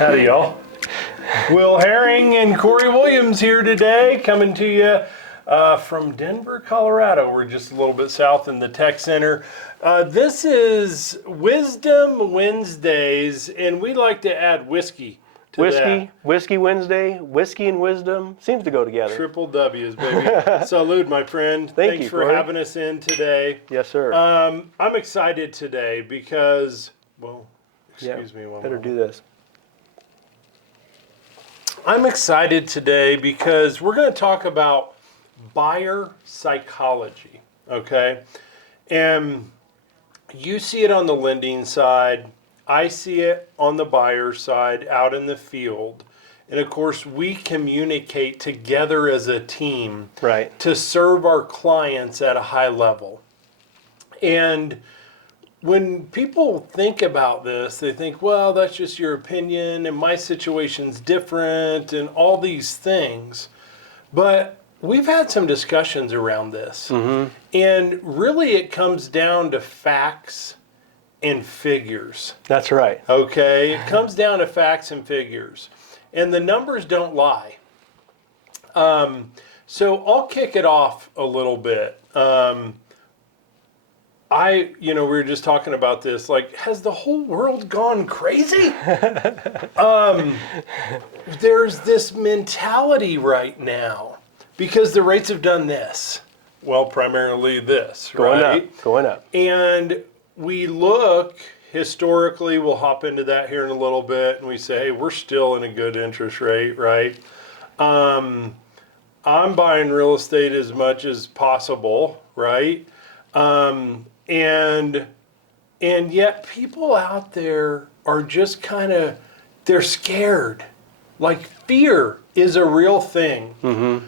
Howdy, y'all. Will Herring and Cory Williams here today, coming to you from Denver, Colorado. We're just a little bit south in the Tech Center. This is Wisdom Wednesdays, and we like to add whiskey to that. Whiskey Wednesday, whiskey and wisdom seems to go together. Triple W's, baby. Salud, my friend. Thanks for Cory. having us in today. Yes, sir. I'm excited today because, well, excuse me one better moment. do this. I'm excited today because we're going to talk about buyer psychology, okay? And you see it on the lending side. I see it on the buyer side out in the field. And of course, we communicate together as a team to serve our clients at a high level. And when people think about this, they think, well, that's just your opinion and my situation's different and all these things. But we've had some discussions around this. Mm-hmm. And really it comes down to facts and figures. That's right. Okay? It comes down to facts and figures. And the numbers don't lie. So I'll kick it off a little bit. We were just talking about this, like, has the whole world gone crazy? There's this mentality right now because the rates have done this. Well, primarily this, right? Going up. And we look historically, we'll hop into that here in a little bit, and we say, hey, we're still in a good interest rate, right? I'm buying real estate as much as possible, right? And yet people out there are just kind of, they're scared. Like fear is a real thing. Mm-hmm.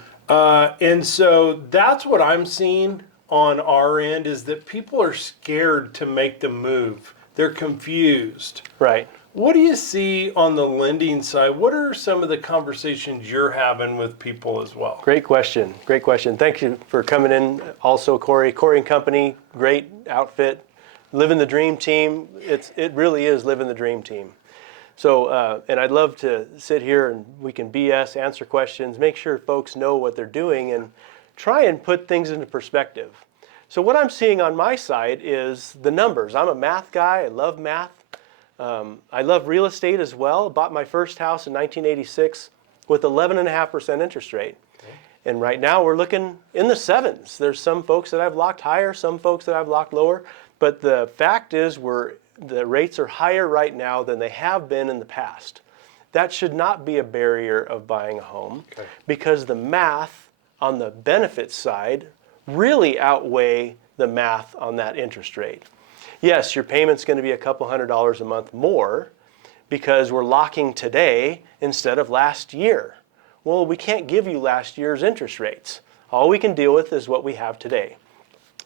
And so that's what I'm seeing on our end is that people are scared to make the move. They're confused. Right. What do you see on the lending side? What are some of the conversations you're having with people as well? Great question. Great question. Thank you for coming in. Also, Cory and Company, great outfit. Living the dream team. It really is living the dream team. So, and I'd love to sit here and we can BS, answer questions, make sure folks know what they're doing and try and put things into perspective. So what I'm seeing on my side is the numbers. I'm a math guy. I love math. I love real estate as well. Bought my first house in 1986 with 11.5% interest rate. Okay. And right now we're looking in the sevens. There's some folks that I've locked higher, some folks that I've locked lower. But the fact is the rates are higher right now than they have been in the past. That should not be a barrier of buying a home because the math on the benefits side really outweigh the math on that interest rate. Yes, your payment's going to be a couple $100s a month more because we're locking today instead of last year. Well, we can't give you last year's interest rates. All we can deal with is what we have today.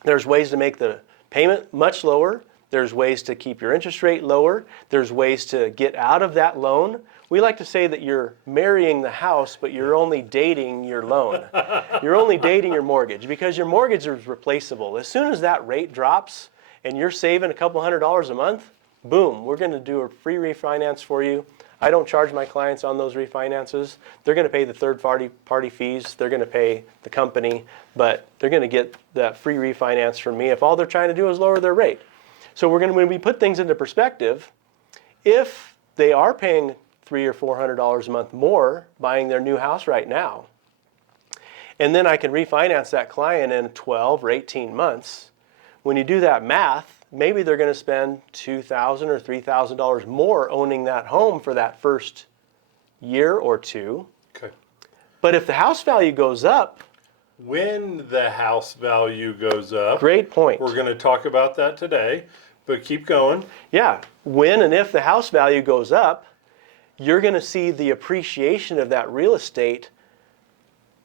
There's ways to make the payment much lower. There's ways to keep your interest rate lower. There's ways to get out of that loan. We like to say that you're marrying the house, but you're only dating your loan. You're only dating your mortgage because your mortgage is replaceable. As soon as that rate drops and you're saving a couple $100s a month, boom, we're going to do a free refinance for you. I don't charge my clients on those refinances. They're going to pay the third-party fees. They're going to pay the company, but they're going to get that free refinance from me if all they're trying to do is lower their rate. So when we put things into perspective, if they are paying $300 or $400 a month more buying their new house right now, and then I can refinance that client in 12 or 18 months, when you do that math, maybe they're going to spend $2,000 or $3,000 more owning that home for that first year or two. Okay. But if the house value goes up, when the house value goes up, great point. We're going to talk about that today, but keep going. Yeah, when and if the house value goes up, you're going to see the appreciation of that real estate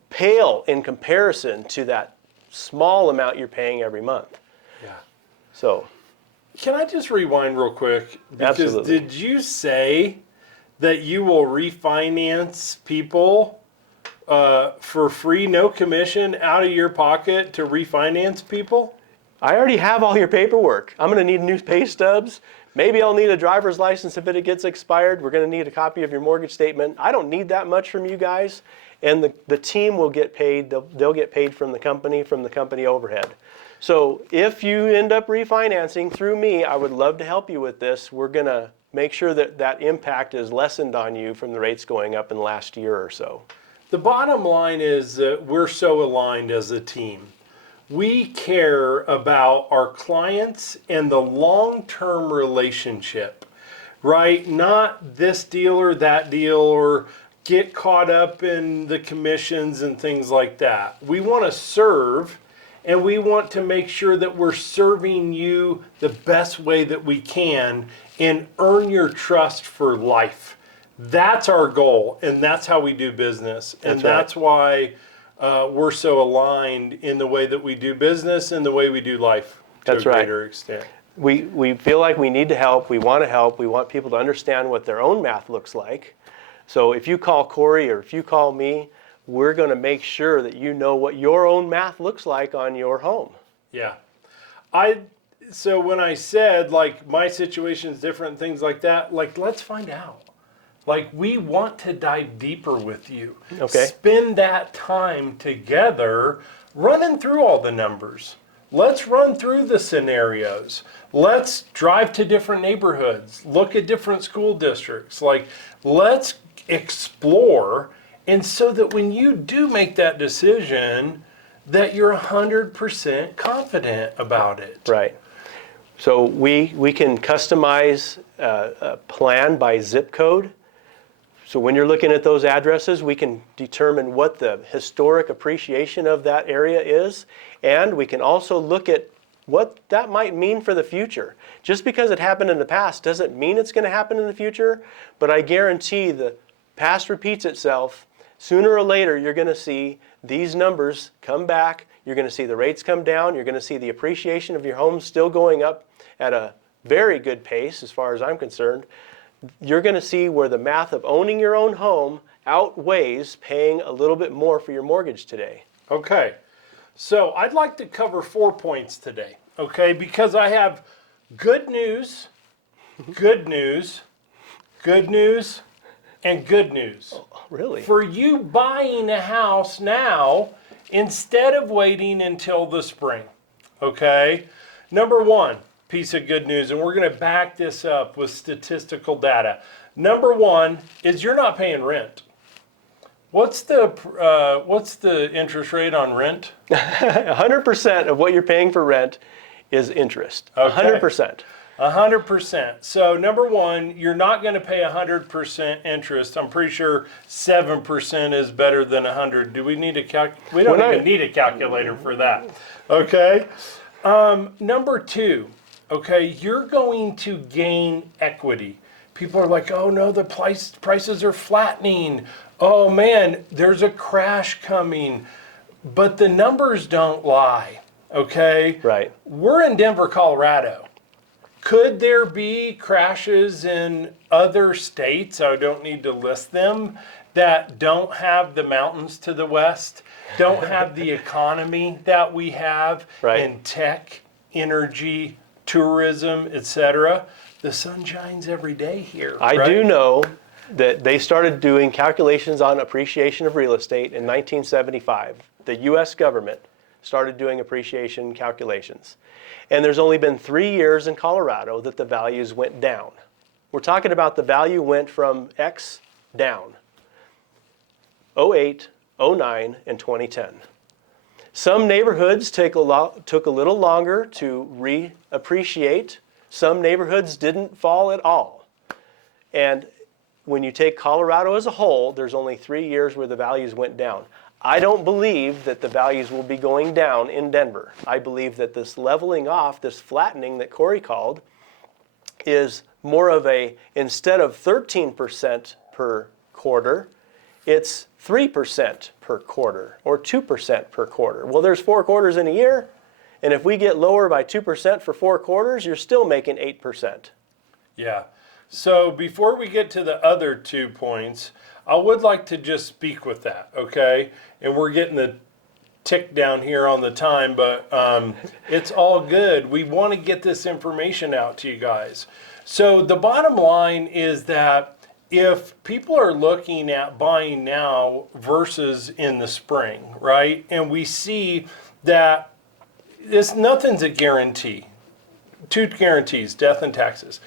pale in comparison to that small amount you're paying every month. Yeah. So, can I just rewind real quick? Because absolutely. Did you say that you will refinance people for free, no commission, out of your pocket to refinance people? I already have all your paperwork. I'm going to need new pay stubs, Maybe I'll need a driver's license if it gets expired. We're going to need a copy of your mortgage statement. I don't need that much from you guys. And the team will get paid. They'll get paid from the company overhead. So if you end up refinancing through me, I would love to help you with this. We're going to make sure that that impact is lessened on you from the rates going up in the last year or so. The bottom line is that we're so aligned as a team. We care about our clients and the long-term relationship, right? Not this deal or that deal, or get caught up in the commissions and things like that. We want to serve, and we want to make sure that we're serving you the best way that we can and earn your trust for life. That's our goal, and that's how we do business. And that's why we're so aligned in the way that we do business and the way we do life to a greater extent. We feel like we need to help. We want to help. We want people to understand what their own math looks like. So if you call Cory or if you call me, we're going to make sure that you know what your own math looks like on your home. Yeah. So when I said, like, my situation is different and things like that, like, let's find out. Like, we want to dive deeper with you. Okay. Spend that time together running through all the numbers. Let's run through the scenarios. Let's drive to different neighborhoods. Look at different school districts. Like, let's explore. And so that when you do make that decision, that you're 100% confident about it. Right. So we can customize a plan by zip code. So when you're looking at those addresses, we can determine what the historic appreciation of that area is, and we can also look at what that might mean for the future. Just because it happened in the past doesn't mean it's going to happen in the future, but I guarantee the past repeats itself. Sooner or later, you're going to see these numbers come back. You're going to see the rates come down. You're going to see the appreciation of your home still going up at a very good pace, as far as I'm concerned. You're going to see where the math of owning your own home outweighs paying a little bit more for your mortgage today. Okay. So I'd like to cover 4 points today, okay? Because I have good news, good news, good news, and good news. Really? For you buying a house now instead of waiting until the spring, okay? Number one piece of good news, and we're going to back this up with statistical data. Number one is you're not paying rent. What's the interest rate on rent? 100% of what you're paying for rent is interest. Okay. 100%. 100%. So number one, you're not going to pay 100% interest. I'm pretty sure 7% is better than 100. Do we need a We don't even need a calculator for that. Okay. Number two, okay, you're going to gain equity. People are like, oh no, the prices are flattening. Oh man, there's a crash coming. But the numbers don't lie, okay? Right. We're in Denver, Colorado. Could there be crashes in other states, I don't need to list them, that don't have the mountains to the west, don't have the economy that we have in tech, energy, tourism, etc.? The sun shines every day here. I do know that they started doing calculations on appreciation of real estate in 1975. The U.S. government started doing appreciation calculations. And there's only been 3 years in Colorado that the values went down. We're talking about the value went from X down. 08, 09, and 2010. Some neighborhoods took a little longer to reappreciate. Some neighborhoods didn't fall at all. And when you take Colorado as a whole, there's only 3 years where the values went down. I don't believe that the values will be going down in Denver. I believe that this leveling off, this flattening that Cory called, is more of a, instead of 13% per quarter, it's 3% per quarter or 2% per quarter. Well, there's 4 quarters in a year, and if we get lower by 2% for 4 quarters, you're still making 8%. Yeah. So before we get to the other 2 points, I would like to just speak with that, okay? And we're getting the tick down here on the time, but it's all good. We want to get this information out to you guys. So the bottom line is that if people are looking at buying now versus in the spring, right? And we see that nothing's a guarantee. Two guarantees, death and taxes.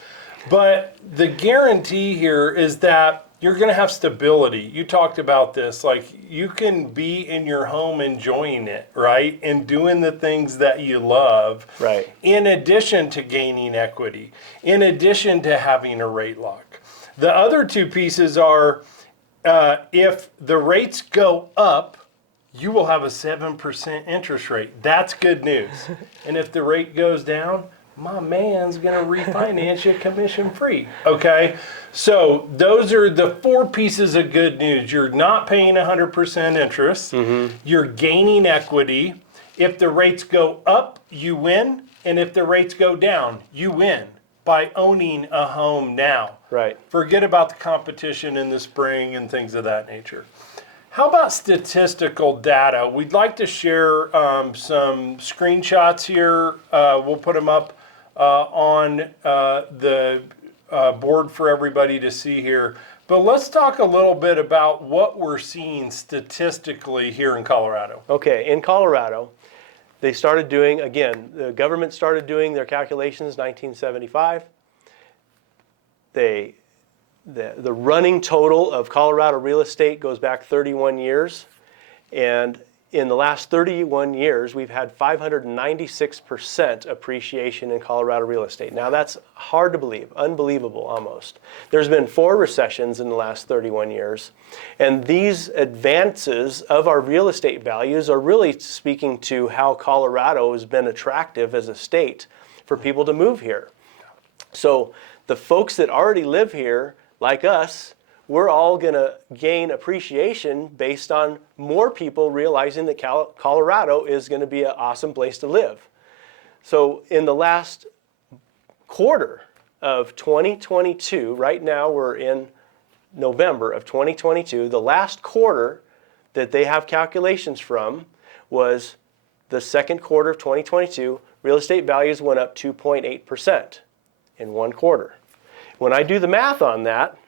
But the guarantee here is that you're going to have stability. You talked about this, like you can be in your home enjoying it, right? And doing the things that you love. Right. In addition to gaining equity, in addition to having a rate lock. The other two pieces are if the rates go up, you will have a 7% interest rate. That's good news. And if the rate goes down, my man's gonna refinance you commission free, okay? So those are the four pieces of good news. You're not paying 100% interest. You're gaining equity. If the rates go up, you win. And if the rates go down, you win by owning a home now. Right. Forget about the competition in the spring and things of that nature. How about statistical data? We'd like to share some screenshots here. We'll put them up on the board for everybody to see here. But let's talk a little bit about what we're seeing statistically here in Colorado. Okay, in Colorado, they started doing, again, the government started doing their calculations in 1975. The running total of Colorado real estate goes back 31 years. And in the last 31 years, we've had 596% appreciation in Colorado real estate. Now that's hard to believe, unbelievable almost. There's been 4 recessions in the last 31 years. And these advances of our real estate values are really speaking to how Colorado has been attractive as a state for people to move here. So the folks that already live here, like us, we're all going to gain appreciation based on more people realizing that Colorado is going to be an awesome place to live. So in the last quarter of 2022, right now we're in November of 2022, the last quarter that they have calculations from was the second quarter of 2022. Real estate values went up 2.8% in one quarter. When I do the math on that,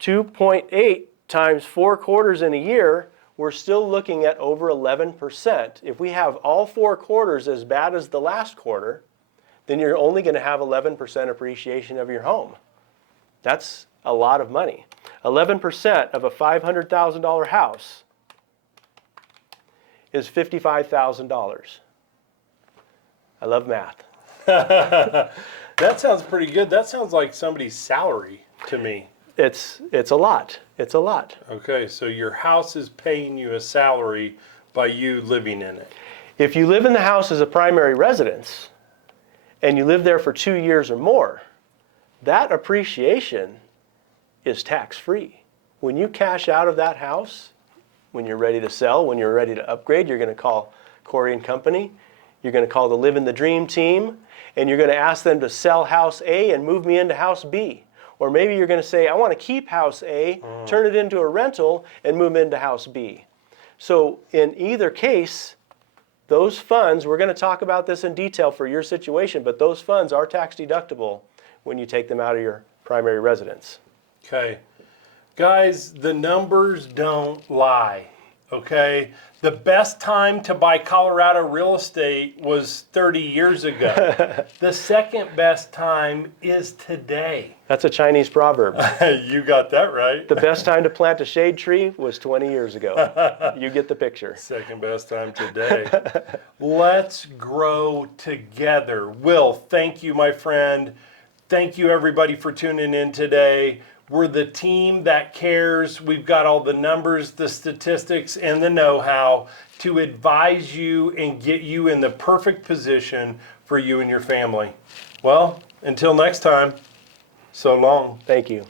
2.8 times 4 quarters in a year, we're still looking at over 11%. If we have all 4 quarters as bad as the last quarter, then you're only going to have 11% appreciation of your home. That's a lot of money. 11% of a $500,000 house is $55,000. I love math. That sounds pretty good. That sounds like somebody's salary to me. It's a lot. It's a lot. Okay, so your house is paying you a salary by you living in it. If you live in the house as a primary residence and you live there for 2 years or more, that appreciation is tax-free. When you cash out of that house, when you're ready to sell, when you're ready to upgrade, you're going to call Cory and Company. You're going to call the Living the Dream team, and you're going to ask them to sell house A and move me into house B. Or maybe you're going to say, I want to keep house A, turn it into a rental, and move into house B. So in either case, those funds, we're going to talk about this in detail for your situation, but those funds are tax deductible when you take them out of your primary residence. Okay. Guys, the numbers don't lie. Okay? The best time to buy Colorado real estate was 30 years ago. The second best time is today. That's a Chinese proverb. You got that right. The best time to plant a shade tree was 20 years ago. You get the picture. Second best time today. Let's grow together. Will, thank you, my friend. Thank you, everybody, for tuning in today. We're the team that cares. We've got all the numbers, the statistics, and the know-how to advise you and get you in the perfect position for you and your family. Well, until next time, so long. Thank you.